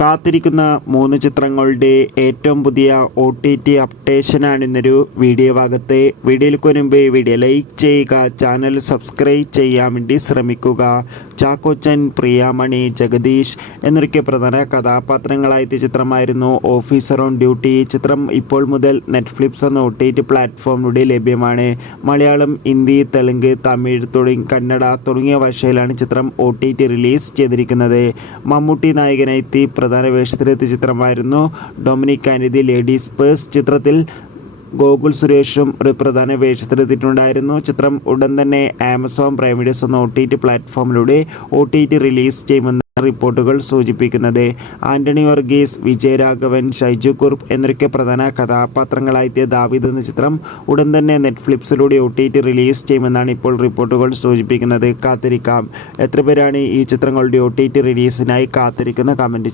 കാത്തിരിക്കുന്ന 3 ചിത്രങ്ങളുടെ ഏറ്റവും പുതിയ OTT അപ്ഡേഷനാണ് ഇന്നൊരു വീഡിയോ ഭാഗത്തെ. വീഡിയോയിലേക്ക് മുൻപ് വീഡിയോ ലൈക്ക് ചെയ്യുക, ചാനൽ സബ്സ്ക്രൈബ് ചെയ്യാൻ വേണ്ടി ശ്രമിക്കുക. ചാക്കോച്ചൻ, പ്രിയാമണി, ജഗദീഷ് എന്നൊക്കെ പ്രധാന കഥാപാത്രങ്ങളായ ചിത്രമായിരുന്നു ഓഫീസർ ഓൺ ഡ്യൂട്ടി. ചിത്രം ഇപ്പോൾ മുതൽ നെറ്റ്ഫ്ലിക്സ് എന്ന OTT പ്ലാറ്റ്ഫോമിലൂടെ ലഭ്യമാണ്. മലയാളം, ഹിന്ദി, തെലുങ്ക്, തമിഴ്, കന്നഡ തുടങ്ങിയ ഭാഷയിലാണ് ചിത്രം OTT റിലീസ് ചെയ്തിരിക്കുന്നത്. മമ്മൂട്ടി നായകനായി പ്രധാന വേഷത്തിലെത്തിയ ചിത്രമായിരുന്നു Dominic and the ladies purse. ചിത്രത്തിൽ ഗോകുൽ സുരേഷും ഒരു പ്രധാന വേഷത്തിലെത്തിയിട്ടുണ്ടായിരുന്നു. ചിത്രം ഉടൻ തന്നെ ആമസോൺ പ്രൈം വീഡിയോസ് എന്ന OTT പ്ലാറ്റ്ഫോമിലൂടെ OTT റിലീസ് ചെയ്യുമെന്ന് റിപ്പോർട്ടുകൾ സൂചിപ്പിക്കുന്നത്. ആന്റണി വർഗീസ്, വിജയരാഘവൻ, ഷൈജു കുറുപ്പ് എന്നൊക്കെ പ്രധാന കഥാപാത്രങ്ങളായെത്തിയ ദാവീദ് എന്ന ചിത്രം ഉടൻ തന്നെ നെറ്റ്ഫ്ലിക്സിലൂടെ OTT റിലീസ് ചെയ്യുമെന്നാണ് ഇപ്പോൾ റിപ്പോർട്ടുകൾ സൂചിപ്പിക്കുന്നത്. കാത്തിരിക്കാം. എത്ര പേരാണ് ഈ ചിത്രങ്ങളുടെ OTT റിലീസിനായി കാത്തിരിക്കുന്ന കമൻറ്റ്